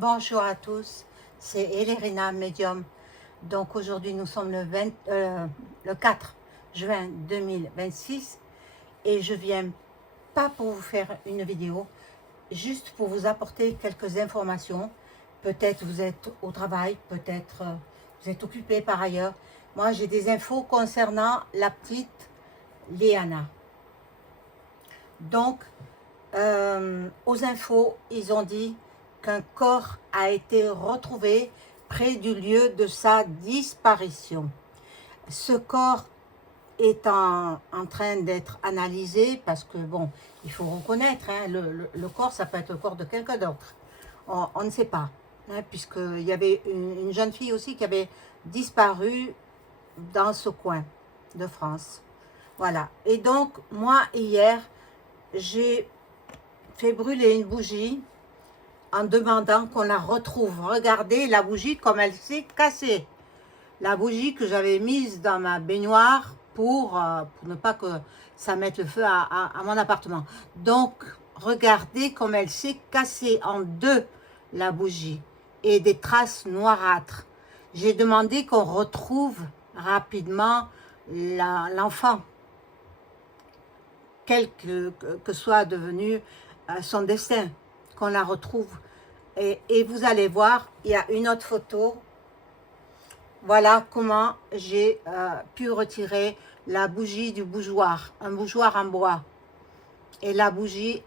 Bonjour à tous, c'est Elérina Medium. Donc aujourd'hui nous sommes le 4 juin 2026 et je viens pas pour vous faire une vidéo, juste pour vous apporter quelques informations. Peut-être vous êtes au travail, peut-être vous êtes occupé par ailleurs. Moi j'ai des infos concernant la petite Liana. Donc aux infos, ils ont dit qu'un corps a été retrouvé près du lieu de sa disparition. Ce corps est en train d'être analysé parce que, bon, il faut reconnaître, hein, le corps, ça peut être le corps de quelqu'un d'autre. On ne sait pas, hein, puisqu'il y avait une jeune fille aussi qui avait disparu dans ce coin de France. Voilà. Et donc, moi, hier, j'ai fait brûler une bougie en demandant qu'on la retrouve. Regardez la bougie comme elle s'est cassée. La bougie que j'avais mise dans ma baignoire pour ne pas que ça mette le feu à mon appartement. Donc, regardez comme elle s'est cassée en deux, la bougie, et des traces noirâtres. J'ai demandé qu'on retrouve rapidement l'enfant, quel que soit devenu son destin, qu'on la retrouve. Et vous allez voir, il y a une autre photo. Voilà comment j'ai pu retirer la bougie du bougeoir, un bougeoir en bois. Et la bougie,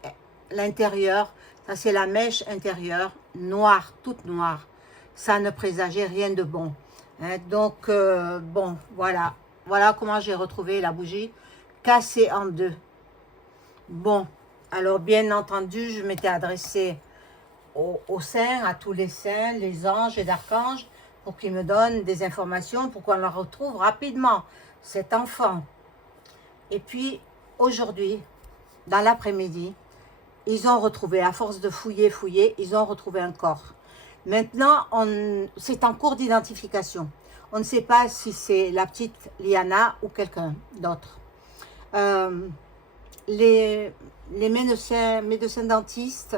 l'intérieur, ça c'est la mèche intérieure, noire, toute noire. Ça ne présageait rien de bon. Hein, donc, bon, voilà. Voilà comment j'ai retrouvé la bougie cassée en deux. Bon, alors bien entendu, je m'étais adressée aux saints, à tous les saints, les anges et archanges, pour qu'ils me donnent des informations, pour qu'on la retrouve rapidement, cet enfant. Et puis, aujourd'hui, dans l'après-midi, ils ont retrouvé, à force de fouiller, ils ont retrouvé un corps. Maintenant, c'est en cours d'identification. On ne sait pas si c'est la petite Liana ou quelqu'un d'autre. Les médecins dentistes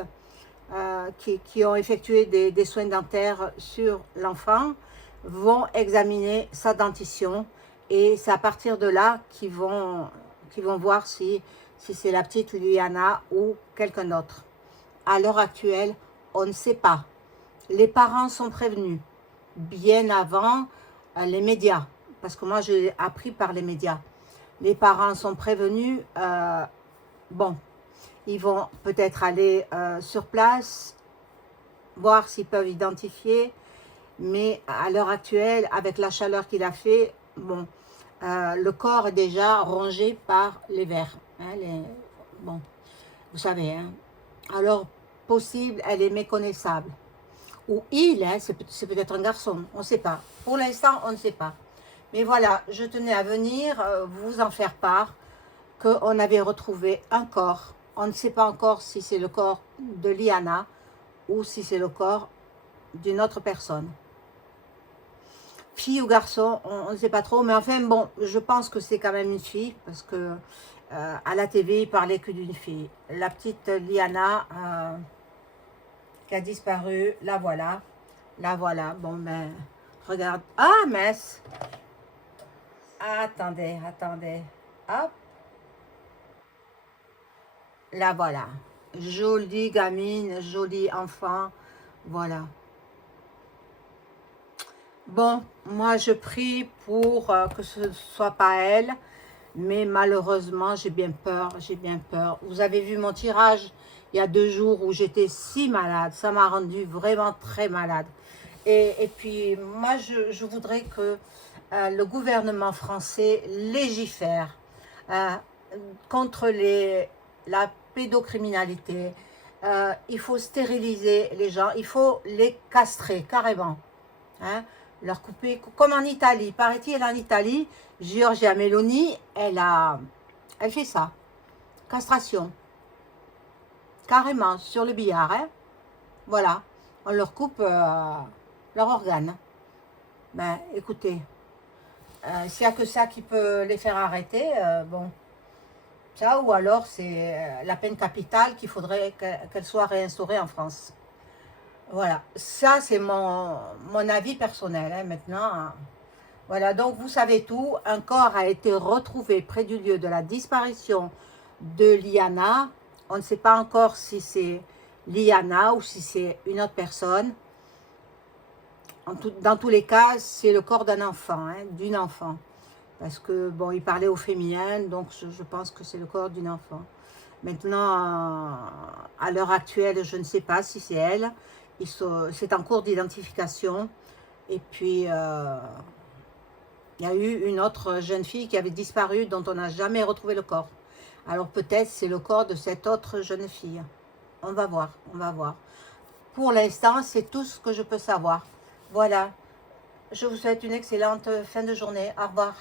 qui ont effectué des soins dentaires sur l'enfant vont examiner sa dentition et c'est à partir de là qu'ils vont voir si c'est la petite Liana ou quelqu'un d'autre. À l'heure actuelle, on ne sait pas. Les parents sont prévenus bien avant les médias, parce que moi j'ai appris par les médias. Les parents sont prévenus, bon, ils vont peut-être aller sur place, voir s'ils peuvent identifier, mais à l'heure actuelle, avec la chaleur qu'il a fait, bon, le corps est déjà rongé par les vers. Hein, bon, vous savez, hein. Alors, possible, elle est méconnaissable. Ou il, hein, c'est peut-être un garçon, on ne sait pas. Pour l'instant, on ne sait pas. Mais voilà, je tenais à venir vous en faire part, qu'on avait retrouvé un corps. On ne sait pas encore si c'est le corps de Liana ou si c'est le corps d'une autre personne. Fille ou garçon, on ne sait pas trop, mais enfin bon, je pense que c'est quand même une fille, parce que à la TV, il parlait que d'une fille. La petite Liana qui a disparu, la voilà. La voilà, bon ben, regarde. Ah, mince. Attendez, hop. La voilà. Jolie gamine, jolie enfant. Voilà. Bon, moi je prie pour que ce ne soit pas elle. Mais malheureusement, j'ai bien peur, Vous avez vu mon tirage il y a 2 jours où j'étais si malade. Ça m'a rendu vraiment très malade. Et puis, moi, je voudrais que le gouvernement français légifère euh, contre la pédocriminalité. Il faut stériliser les gens, il faut les castrer carrément. Hein, leur couper, comme en Italie. Paraît-il, en Italie, Giorgia Meloni, elle fait ça. Castration. Carrément, sur le billard. Hein. Voilà. On leur coupe leur organe. Ben, écoutez, s'il n'y a que ça qui peut les faire arrêter, bon, ça, ou alors c'est la peine capitale qu'il faudrait qu'elle soit réinstaurée en France. Voilà, ça c'est mon avis personnel, hein, maintenant. Hein. Voilà, donc vous savez tout. Un corps a été retrouvé près du lieu de la disparition de Liana. On ne sait pas encore si c'est Liana ou si c'est une autre personne. Dans tous les cas, c'est le corps d'un enfant, hein, d'une enfant. Parce que, bon, il parlait au féminin, donc je pense que c'est le corps d'une enfant. Maintenant, à l'heure actuelle, je ne sais pas si c'est elle. C'est en cours d'identification. Et puis, il y a eu une autre jeune fille qui avait disparu, dont on n'a jamais retrouvé le corps. Alors peut-être c'est le corps de cette autre jeune fille. On va voir, on va voir. Pour l'instant, c'est tout ce que je peux savoir. Voilà. Je vous souhaite une excellente fin de journée. Au revoir.